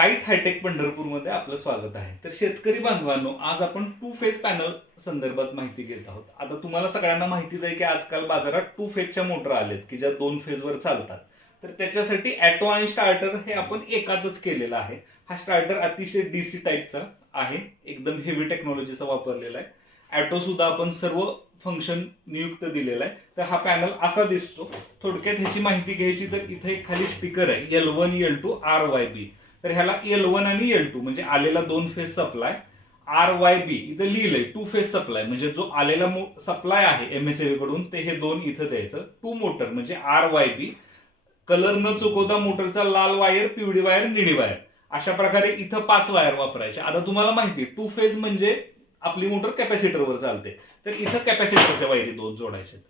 Kite hi tech पंढरपूरमध्ये आपलं स्वागत आहे. तर शेतकरी बांधवांनो आज आपण टू फेज पॅनल संदर्भात माहिती घेत आहोत. आता तुम्हाला सगळ्यांना माहितीच आहे की आजकाल बाजारात टू फेजच्या मोटर आलेत की ज्या दोन फेजवर चालतात. तर त्याच्यासाठी ॲटो आणि स्टार्टर हे आपण एकातच केलेला आहे. हा स्टार्टर अतिशय डीसी टाईपचा आहे एकदम हेवी टेक्नॉलॉजीचा वापरलेला आहे. ॲटो सुद्धा आपण सर्व फंक्शन नियुक्त दिलेला आहे. तर हा पॅनल असा दिसतो. थोडक्यात ह्याची माहिती घ्यायची तर इथे एक खाली स्टिकर आहे L one L two R Y B तर ह्याला एल वन आणि एल टू म्हणजे आलेला दोन phase supply R Y B इथं लिहिलंय टू फेज सप्लाय म्हणजे जो आलेला सप्लाय आहे एम एसकडून ते हे दोन इथं द्यायचं. टू मोटर म्हणजे आर वाय बी कलर न चुकवता मोटरचा लाल वायर पिवळी वायर निळी वायर अशा प्रकारे इथं पाच वायर वापरायचे. आता तुम्हाला माहिती टू फेज म्हणजे आपली मोटर कॅपॅसिटरवर चालते. तर इथं कॅपॅसिटरच्या वायरी दोन जोडायच्या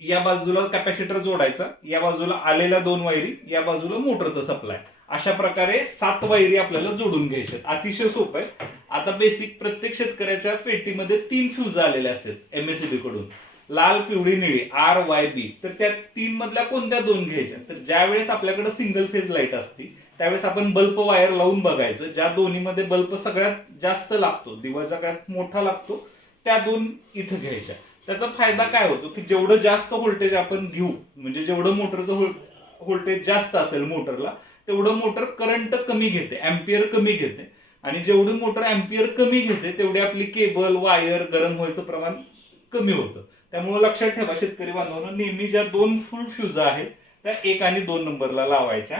या बाजूला कॅपॅसिटर जोडायचा या बाजूला आलेल्या दोन वायरी या बाजूला मोटरचं सप्लाय अशा प्रकारे सात वायरी आपल्याला जोडून घ्यायचे अतिशय सोपं आहे. आता बेसिक प्रत्येक शेतकऱ्याच्या पेटीमध्ये तीन फ्यूज आलेले असतात एमएससीबी कडून. लाल पिवळी निळी आर वाय बी तर त्या तीन मधल्या कोणत्या दोन घ्यायच्या तर ज्या वेळेस आपल्याकडे सिंगल फेज लाइट असते त्यावेळेस आपण बल्ब वायर लावून बघायचं. ज्या दोन्हीमध्ये बल्ब सगळ्यात जास्त लागतो दिवस सगळ्यात मोठा लागतो त्या दोन इथं घ्यायच्या. त्याचा फायदा काय होतो की जेवढं जास्त व्होल्टेज आपण घेऊ म्हणजे जेवढं मोटरचं व्होल्टेज जास्त असेल मोटरला तेवढं मोटर करंट कमी घेते अँपियर कमी घेते. आणि जेवढी मोटर अँपियर कमी घेते तेवढी आपली केबल वायर गरम व्हायचं प्रमाण कमी होतं. त्यामुळे लक्षात ठेवा शेतकरी बांधवांना नेहमी ज्या दोन फुल फ्यूज आहेत त्या एक आणि दोन नंबरला लावायच्या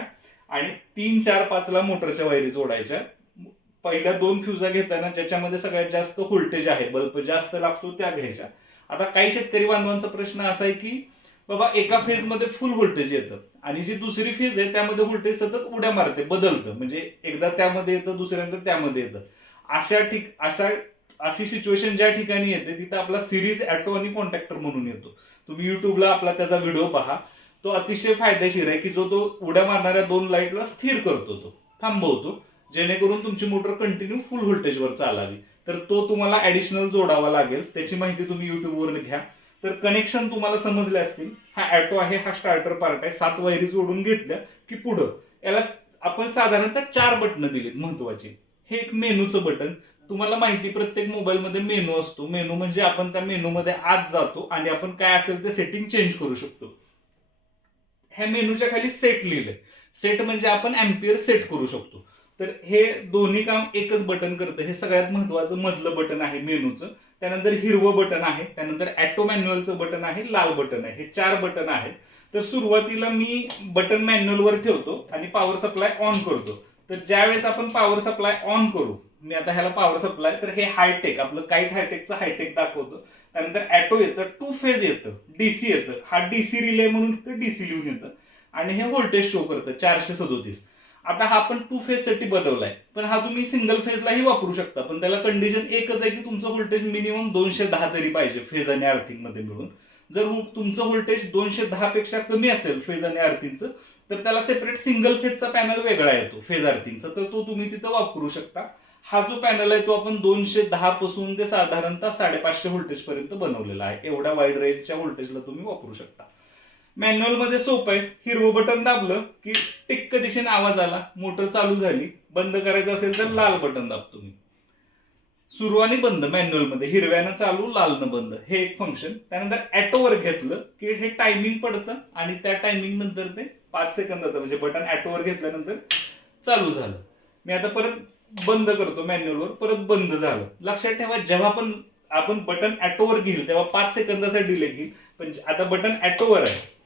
आणि तीन चार पाचला मोटरच्या वायरी जोडायच्या. पहिल्या दोन फ्युजा घेताना ज्याच्यामध्ये सगळ्यात जास्त व्होल्टेज आहे बल्ब जास्त लागतो त्या घ्यायच्या. आता काही शेतकरी बांधवांचा प्रश्न असा आहे की बाबा एका फेजमध्ये फुल व्होल्टेज येतं. आणि जी दुसरी फेज आहे त्यामध्ये व्होल्टेज सतत उड्या मारते बदलतं. म्हणजे एकदा त्यामध्ये येतं दुसऱ्यानंतर त्यामध्ये येतं. अशा ठिक अशा अशी सिच्युएशन ज्या ठिकाणी येते तिथं आपला सिरीज ॲटो आणि कॉन्टॅक्टर म्हणून येतो. तुम्ही युट्यूबला आपला त्याचा व्हिडिओ पहा. तो अतिशय फायदेशीर आहे की जो तो उड्या मारणाऱ्या दोन लाईटला स्थिर करतो तो थांबवतो. जेणेकरून तुमची मोटर कंटिन्यू फुल व्होल्टेजवर चालावी. तर तो तुम्हाला ऍडिशनल जोडावा लागेल. त्याची माहिती तुम्ही युट्यूबवर घ्या. तर कनेक्शन तुम्हाला समजले असतील हा ॲटो आहे हा स्टार्टर पार्ट आहे. सात वायरी जोडून घेतल्या की पुढं. याला आपण साधारणतः चार बटन दिलीत महत्वाची. हे एक मेनूचं बटन तुम्हाला माहिती प्रत्येक मोबाईलमध्ये मेनू असतो. मेनू म्हणजे आपण त्या मेनूमध्ये आत जातो आणि आपण काय असेल ते सेटिंग चेंज करू शकतो. ह्या मेनूच्या खाली सेट लिहिलंय. सेट म्हणजे आपण अँपियर सेट करू शकतो. तर हे दोन्ही काम एकच बटन करतं. हे सगळ्यात महत्वाचं मधलं बटन आहे मेनूचं त्यानंतर हिरवं बटन आहे त्यानंतर ॲटो मॅन्युअलचं बटन आहे लाल बटन आहे हे चार बटन आहेत. तर सुरुवातीला मी बटन मॅन्युअलवर ठेवतो आणि पॉवर सप्लाय ऑन करतो. तर ज्यावेळेस आपण पॉवर सप्लाय ऑन करू मी आता ह्याला पॉवर सप्लाय तर हे हायटेक आपलं काईट हायटेकचं हायटेक दाखवतो. त्यानंतर ॲटो येतं टू फेज येतं डीसी येतं. हा डीसी रिले म्हणून डीसी लिहून येतं. आणि हे व्होल्टेज शो करतं चारशे सदोतीस. आता हा आपण टू फेजसाठी बनवलाय पण हा तुम्ही सिंगल फेजलाही वापरू शकता. पण त्याला कंडिशन एकच आहे की तुमचं व्होल्टेज मिनिमम दोनशे दहा तरी पाहिजे फेज आणि अर्थिंगमध्ये मिळून. जर तुमचं व्होल्टेज दोनशे दहा पेक्षा कमी असेल फेज आणि अर्थिंगचं तर त्याला सेपरेट सिंगल फेजचा पॅनल वेगळा येतो फेज अर्थिंगचा तर तो तुम्ही तिथं वापरू शकता. हा जो पॅनल आहे तो आपण दोनशे दहा पासून ते साधारणतः साडेपाचशे व्होल्टेज पर्यंत बनवलेला आहे. एवढ्या वाईड रेंजच्या व्होल्टेजला तुम्ही वापरू शकता. मॅन्युअलमध्ये सोपं आहे. हिरवं बटन दाबलं की टिक्क दिशेने आवाज आला. मोटर चालू झाली. बंद करायचं असेल तर लाल बटन दाबतो मी. सुरू आणि बंद मॅन्युअलमध्ये. हिरव्यानं चालू लालनं बंद. हे एक फंक्शन त्यानंतर ॲटोवर घेतलं की हे टायमिंग पडतं आणि त्या टायमिंग नंतर ते पाच सेकंदाचं म्हणजे बटन ॲटोवर घेतल्यानंतर चालू झालं. मी आता परत बंद करतो मॅन्युअलवर परत बंद झालं. लक्षात ठेवा जेव्हा पण आपण बटन ॲटोवर घेईल तेव्हा पाच सेकंदाचा डिले घेईल. पण आता बटन ॲटोवर आहे.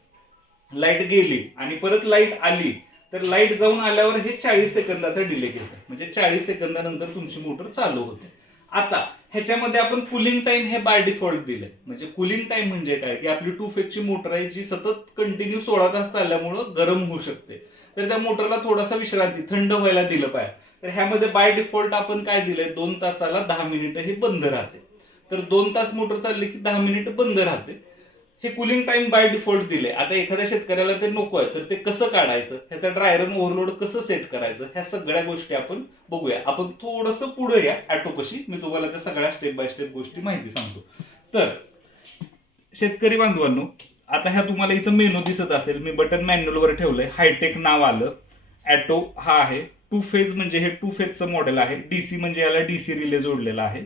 लाइट गेली आणि परत लाइट आली तर लाइट जाऊन आल्यावर हे चाळीस सेकंदाचा डिले घेतं म्हणजे चाळीस सेकंदानंतर तुमची मोटर चालू होते. आता ह्याच्यामध्ये आपण कुलिंग टाइम हे बाय डिफॉल्ट दिलंय. म्हणजे कुलिंग टाइम म्हणजे काय? की आपली टू फेजची मोटर आहे जी सतत कंटिन्यू सोळा तास चालल्यामुळं गरम होऊ शकते. तर त्या मोटरला थोडासा विश्रांती थंड व्हायला दिलं पाहिजे. तर ह्यामध्ये बाय डिफॉल्ट आपण काय दिलंय? दोन तासाला दहा मिनिटं हे बंद राहते. तर दोन तास मोटर चालली की दहा मिनिटं बंद राहते. हे कुलिंग टाइम बाय डिफॉल्ट दिले आता एखाद्या शेतकऱ्याला ते नको आहे तर ते कसं काढायचं? ह्याचा ड्रायरन ओव्हरलोड कसं सेट करायचं? ह्या सगळ्या गोष्टी आपण बघूया. आपण थोडंसं पुढे या ॲटोपशी मी तुम्हाला त्या सगळ्या स्टेप बाय स्टेप गोष्टी माहिती सांगतो. तर शेतकरी बांधवांनो आता ह्या तुम्हाला इथं मेनू दिसत असेल. मी बटन मॅन्युअलवर ठेवलंय. हायटेक नाव आलं. ॲटो हा आहे. टू फेज म्हणजे हे टू फेजचं मॉडेल आहे. डीसी म्हणजे याला डीसी रिले जोडलेला आहे.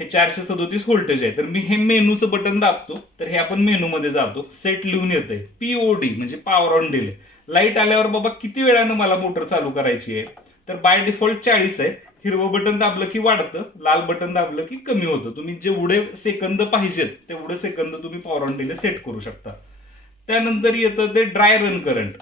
हे चारशे सदोतीस व्होल्टेज आहे. तर मी हे मेनूचं बटन दाबतो तर हे आपण मेनूमध्ये जातो. सेट लिहून येतंय. पीओडी म्हणजे पॉवर ऑन डिले लाइट आल्यावर बाबा किती वेळानं मला मोटर चालू करायची आहे? तर बाय डिफॉल्ट चाळीस आहे. हिरवं बटन दाबलं की वाढतं लाल बटन दाबलं की कमी होतं. तुम्ही जेवढे सेकंद पाहिजेत तेवढे सेकंद तुम्ही पॉवर ऑन डिले सेट करू शकता. त्यानंतर येतं ते ड्राय रन करंट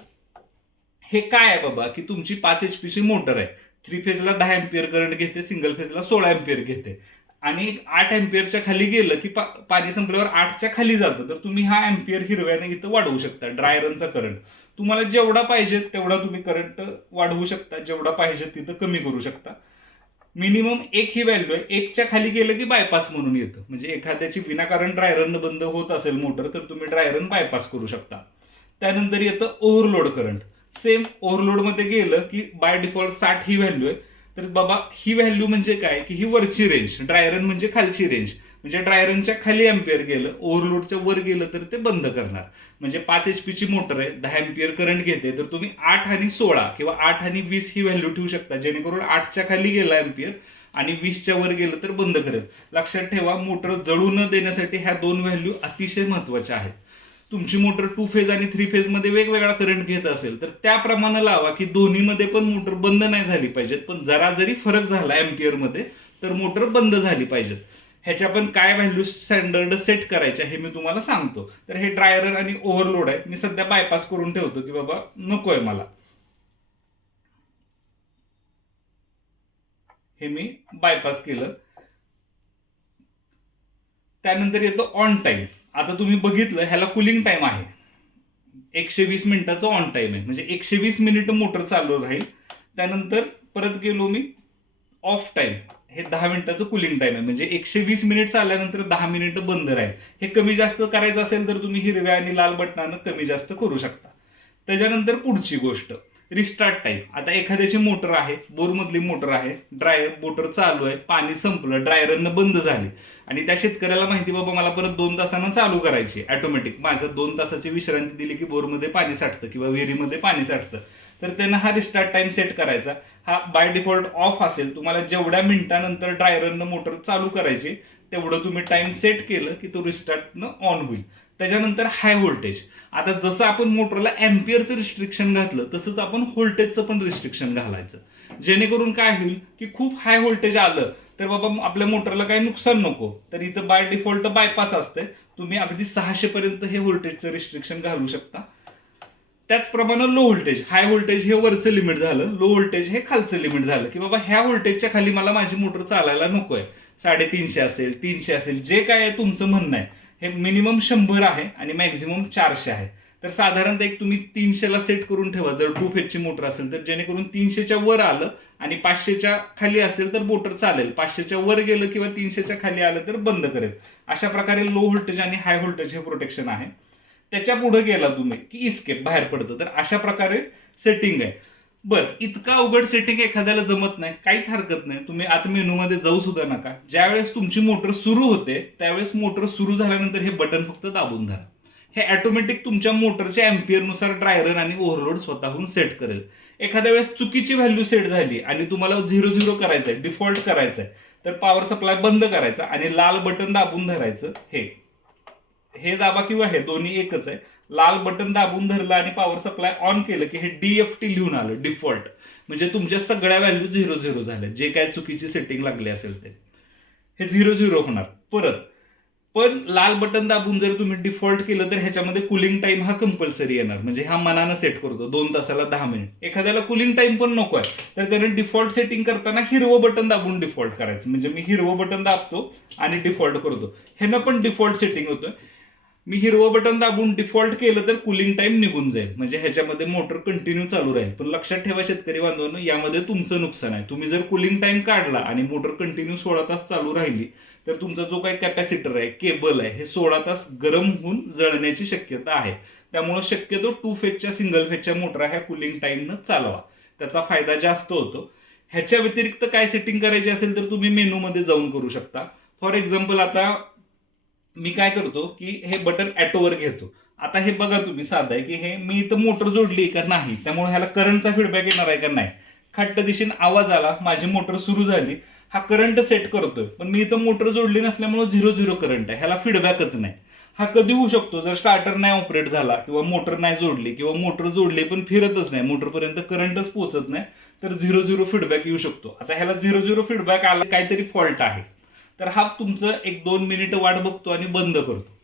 हे काय आहे बाबा? की तुमची पाच एच ची मोटर आहे. थ्री फेजला दहा एम्पियर करंट घेते सिंगल फेजला सोळा एम्पियर घेते. आणि आठ एम्पियरच्या खाली गेलं की पा- पाणी संपल्यावर आठच्या खाली जातं. तर तुम्ही हा एम्पियर हिरव्याने इथं वाढवू शकता. ड्राय रनचा करंट तुम्हाला जेवढा पाहिजे तेवढा तुम्ही करंट वाढवू शकता. जेवढा पाहिजे तिथं कमी करू शकता. मिनिमम एक ही व्हॅल्यू आहे. एकच्या खाली गेलं की बायपास म्हणून येतं. म्हणजे एखाद्याची विनाकारण ड्रायरन बंद होत असेल मोटर तर तुम्ही ड्रायरन बायपास करू शकता. त्यानंतर येतं ओव्हरलोड करंट सेम ओव्हरलोडमध्ये गेलं की बाय डिफॉल्ट साठ ही व्हॅल्यू आहे. तर बाबा ही व्हॅल्यू म्हणजे काय? की ही वरची रेंज ड्रायरन म्हणजे खालची रेंज म्हणजे ड्रायरनच्या खाली एम्पियर गेलं ओव्हरलोडच्या वर गेलं तर ते बंद करणार. म्हणजे पाच एच ची मोटर आहे दहा एम्पियर करंट घेते तर तुम्ही आठ आणि सोळा किंवा आठ आणि वीस ही व्हॅल्यू ठेवू शकता. जेणेकरून आठच्या खाली गेला एम्पियर आणि वीसच्या वर गेलं तर बंद करेल. लक्षात ठेवा मोटर जळू न देण्यासाठी ह्या दोन व्हॅल्यू अतिशय महत्त्वाच्या आहेत. तुमची मोटर टू फेज आणि थ्री फेजमध्ये वेगवेगळा करंट घेत असेल तर त्याप्रमाणे लावा की दोन्हीमध्ये पण मोटर बंद नाही झाली पाहिजेत. पण जरा जरी फरक झाला एम्पियरमध्ये तर मोटर बंद झाली पाहिजेत. ह्याच्या पण काय व्हॅल्यू स्टँडर्ड सेट करायच्या हे मी तुम्हाला सांगतो. तर हे ड्रायरन आणि ओव्हरलोड आहे मी सध्या बायपास करून ठेवतो की बाबा नकोय मला. हे मी बायपास केलं. त्यानंतर येतो ऑन टाईम आता तुम्ही बघितलं ह्याला कुलिंग टाइम आहे. एकशे वीस मिनिटाचं ऑन टाइम आहे. म्हणजे एकशे वीस मिनिट मोटर चालू राहील. त्यानंतर परत गेलो मी ऑफ टाईम हे दहा मिनिटाचं कुलिंग टाइम आहे. म्हणजे एकशे वीस मिनिट चालल्यानंतर दहा मिनिट बंद राहील. हे कमी जास्त करायचं असेल तर तुम्ही हिरव्या आणि लाल बटनानं कमी जास्त करू शकता. त्याच्यानंतर पुढची गोष्ट. रिस्टार्ट टाईप आता एखाद्याची मोटर आहे बोरमधली मोटर आहे ड्राय मोटर चालू आहे पाणी संपलं ड्रायरनं बंद झाली. आणि त्या शेतकऱ्याला माहिती बाबा मला परत दोन तासानं चालू करायची ऑटोमॅटिक माझं दोन तासाची विश्रांती दिली की बोरमध्ये पाणी साठतं किंवा विहिरीमध्ये पाणी साठतं. तर त्यांना हा रिस्टार्ट टाइम सेट करायचा. हा बाय डिफॉल्ट ऑफ असेल. तुम्हाला जेवढ्या मिनिटानंतर ड्रायरनं मोटर चालू करायची तेवढं तुम्ही टाइम सेट केलं की तो रिस्टार्टनं ऑन होईल. त्याच्यानंतर हाय व्होल्टेज आता जसं आपण मोटरला अँपियरचं रिस्ट्रिक्शन घातलं तसंच आपण व्होल्टेजचं पण रिस्ट्रिक्शन घालायचं. जेणेकरून काय होईल की खूप हाय व्होल्टेज आलं तर बाबा आपल्या मोटरला काही नुकसान नको. तर इथं बाय डिफॉल्ट बायपास असते तुम्ही अगदी सहाशे पर्यंत हे व्होल्टेजचं रिस्ट्रिक्शन घालू शकता. त्याचप्रमाणे लो व्होल्टेज हाय व्होल्टेज हे वरचं लिमिट झालं. लो व्होल्टेज हे खालचं लिमिट झालं. की बाबा ह्या व्होल्टेजच्या खाली मला माझी मोटर चालायला नको आहे साडेतीनशे असेल तीनशे असेल जे काय आहे तुमचं म्हणणं आहे. हे मिनिमम शंभर आहे आणि मॅक्झिमम चारशे आहे. तर साधारणतः एक तुम्ही तीनशेला सेट करून ठेवा. जर टू फेटची मोटर असेल तर जेणेकरून तीनशेच्या वर आलं आणि पाचशेच्या खाली असेल तर मोटर चालेल. पाचशेच्या वर गेलं किंवा तीनशेच्या खाली आलं तर बंद करेल. अशा प्रकारे लो व्होल्टेज आणि हाय व्होल्टेज हे प्रोटेक्शन आहे. त्याच्या पुढे गेला तुम्ही की इस्केप बाहेर पडतं. तर अशा प्रकारे सेटिंग आहे. बर इतका अवघड सेटिंग एखाद्याला जमत नाही काहीच हरकत नाही. तुम्ही आता मेनूमध्ये जाऊ सुद्धा नका. ज्यावेळेस तुमची मोटर सुरू होते त्यावेळेस मोटर सुरू झाल्यानंतर हे बटन फक्त दाबून धरा. हे ऑटोमॅटिक तुमच्या मोटरच्या एम्पियरनुसार ड्रायरन आणि ओव्हरलोड स्वतःहून सेट करेल. एखाद्या वेळेस चुकीची व्हॅल्यू सेट झाली आणि तुम्हाला झिरो झिरो करायचं आहे डिफॉल्ट करायचंय तर पॉवर सप्लाय बंद करायचा आणि लाल बटन दाबून धरायचं. हे. हे दाबा किंवा हे दोन्ही एकच आहे. लाल बटन दाबून धरलं आणि पॉवर सप्लाय ऑन केलं की हे डीएफटी लिहून आलं डिफॉल्ट म्हणजे तुमच्या सगळ्या व्हॅल्यू झिरो झिरो झाल्या. जे काय चुकीची सेटिंग लागली असेल ते. हे झिरो झिरो होणार. परत पण लाल बटन दाबून जर तुम्ही डिफॉल्ट केलं तर ह्याच्यामध्ये कुलिंग टाइम हा कंपल्सरी येणार. म्हणजे हा मनानं सेट करतो. दोन तासाला दहा मिनिट एखाद्याला कुलिंग टाईम पण नको आहे. तर त्याने डिफॉल्ट सेटिंग करताना हिरवं बटन दाबून डिफॉल्ट करायचं. म्हणजे मी हिरवं बटन दाबतो आणि डिफॉल्ट करतो. ह्यानं पण डिफॉल्ट सेटिंग होतं मी हिरवं बटन दाबून डिफॉल्ट केलं तर कुलिंग टाइम निघून जाईल. म्हणजे ह्याच्यामध्ये मोटर कंटिन्यू चालू राहील. पण लक्षात ठेवा शेतकरी बांधवांनो यामध्ये तुमचं नुकसान आहे. तुम्ही जर कुलिंग टाइम काढला आणि मोटर कंटिन्यू सोळा तास चालू राहिली तर तुमचा जो काही कॅपॅसिटर आहे केबल आहे हे सोळा तास गरम होऊन जळण्याची शक्यता आहे. त्यामुळे शक्यतो टू फेजच्या सिंगल फेजच्या मोटर ह्या कुलिंग टाइमनं चालवा. त्याचा फायदा जास्त होतो. ह्याच्या व्यतिरिक्त काय सेटिंग करायची असेल तर तुम्ही मेनूमध्ये जाऊन करू शकता. फॉर एक्झाम्पल आता मी काय करतो की हे बटन ॲटोवर घेतो. आता हे बघा तुम्ही साधं आहे की हे मी इथं मोटर जोडली का नाही त्यामुळे ह्याला करंटचा फीडबॅक येणार आहे का नाही? खट्ट दिशेने आवाज आला माझी मोटर सुरू झाली हा करंट सेट करतोय पण मी इथं मोटर जोडली नसल्यामुळे झिरो झिरो करंट आहे ह्याला फीडबॅकच नाही. हा कधी होऊ शकतो जर स्टार्टर नाही ऑपरेट झाला किंवा मोटर नाही जोडली किंवा मोटर जोडली पण फिरतच नाही मोटरपर्यंत करंटच पोहोचत नाही तर झिरो झिरो फीडबॅक येऊ शकतो. आता ह्याला झिरो झिरो फीडबॅक आला काहीतरी फॉल्ट आहे. तर हा तुमचं एक दोन मिनिटं वाट बघतो आणि बंद करतो.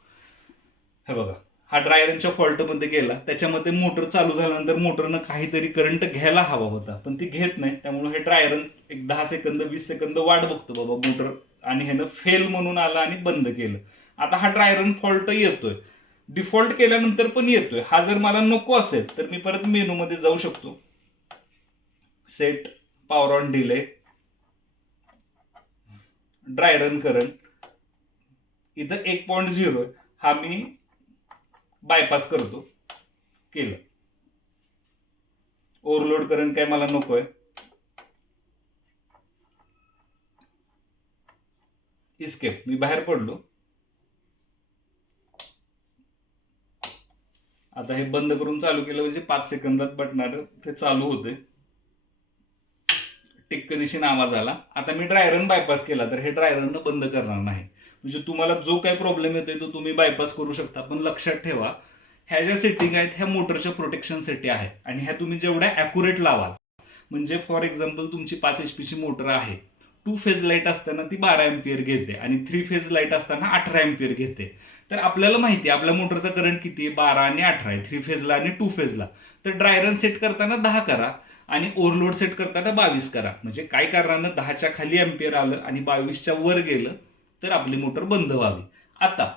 हे बघा हा ड्रायरनच्या फॉल्टमध्ये गेला. त्याच्यामध्ये मोटर चालू झाल्यानंतर मोटरनं काहीतरी करंट घ्यायला हवा होता. पण ती घेत नाही. त्यामुळे हे ड्रायरन एक दहा सेकंद वीस सेकंद वाट बघतो बाबा मोटर आणि ह्यानं फेल म्हणून आला आणि बंद केलं. आता हा ड्रायरन फॉल्ट येतोय. डिफॉल्ट केल्यानंतर पण येतोय. हा जर मला नको असेल तर मी परत मेनूमध्ये जाऊ शकतो. Set power on delay dry run current इथं एक पॉईंट झिरो हा मी बायपास करतो. केलं. ओव्हरलोड करंट काय मला नकोय. इस्केप मी बाहेर पडलो. आता हे बंद करून चालू केलं म्हणजे पाच सेकंदात बटणार ते चालू होते टिक्क दिशेने आवाज आला. आता मी ड्रायरन बायपास केला तर हे ड्रायरन बंद करणार नाही. म्हणजे तुम्हाला जो काही प्रॉब्लेम येतोय तो तुम्ही बायपास करू शकता पण लक्षात ठेवा ह्या ज्या सेटिंग आहेत ह्या मोटरच्या प्रोटेक्शनसाठी आहेत. आणि ह्या तुम्ही जेवढ्या अॅक्युरेट लावाल म्हणजे फॉर एक्झाम्पल तुमची पाच एच पीची मोटर आहे टू फेज लाइट असताना ती बारा एम्पियर घेते आणि थ्री फेज लाइट असताना अठरा एम्पियर घेते. तर आपल्याला माहिती आहे आपल्या मोटरचा करंट किती आहे? बारा आणि अठरा आहे. थ्री फेजला आणि टू फेजला तर ड्रायरन सेट करताना दहा करा. आणि ओव्हरलोड सेट करताना बावीस करा. म्हणजे काय कारणानं दहाच्या खाली एम्पियर आलं आणि बावीसच्या वर गेलं तर आपली मोटर बंद व्हावी. आता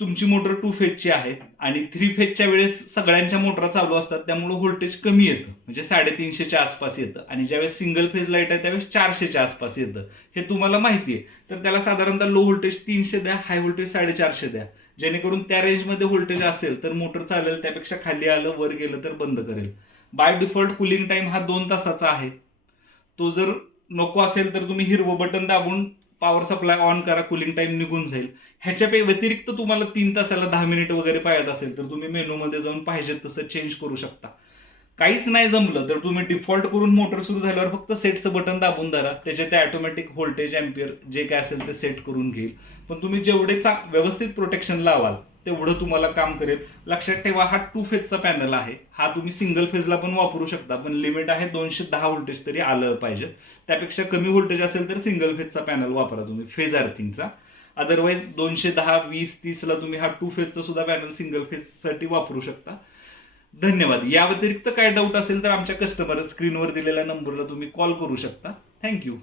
तुमची मोटर टू फेजची आहे आणि थ्री फेजच्या वेळेस सगळ्यांच्या मोटरा चालू असतात त्यामुळे व्होल्टेज कमी येतं. म्हणजे साडेतीनशेच्या आसपास येतं. आणि ज्यावेळेस सिंगल फेज लाइट आहे त्यावेळेस चारशेच्या आसपास येतं. हे तुम्हाला माहिती आहे. तर त्याला साधारणतः लो व्होल्टेज तीनशे द्या हाय व्होल्टेज साडेचारशे द्या. जेणेकरून त्या रेंजमध्ये व्होल्टेज असेल तर मोटर चालेल त्यापेक्षा खाली आलं वर गेलं तर बंद करेल. बाय डिफॉल्ट कुलिंग टाइम हा दोन तासाचा आहे. तो जर नको असेल तर तुम्ही हिरवं बटन दाबून पॉवर सप्लाय ऑन करा कुलिंग टाईम निघून जाईल. ह्याच्या व्यतिरिक्त तुम्हाला तीन तासाला दहा मिनिट वगैरे पाहिजे असेल तर तुम्ही मेनूमध्ये जाऊन पाहिजे तसं चेंज करू शकता. काहीच नाही जमलं तर तुम्ही डिफॉल्ट करून मोटर सुरू झाल्यावर फक्त सेटचं बटन दाबून धरा. त्याचे ते ऑटोमॅटिक व्होल्टेज अँपियर जे काय असेल ते सेट करून घेईल. पण तुम्ही जेवढे चा व्यवस्थित प्रोटेक्शन लावाल तेवढं तुम्हाला काम करेल. लक्षात ठेवा हा टू फेजचा पॅनल आहे. हा तुम्ही सिंगल फेजला पण वापरू शकता पण लिमिट आहे दोनशे दहा व्होल्टेज तरी आलं पाहिजे. त्यापेक्षा कमी व्होल्टेज असेल तर सिंगल फेजचा पॅनल वापरा तुम्ही फेज अर्थिंगचा अदरवाईज दोनशे दहा वीस तीसला तुम्ही हा टू फेजचा सुद्धा पॅनल सिंगल फेजसाठी वापरू शकता. धन्यवाद. या व्यतिरिक्त काय डाऊट असेल तर आमच्या कस्टमर स्क्रीनवर दिलेल्या नंबरला तुम्ही कॉल करू शकता. थँक्यू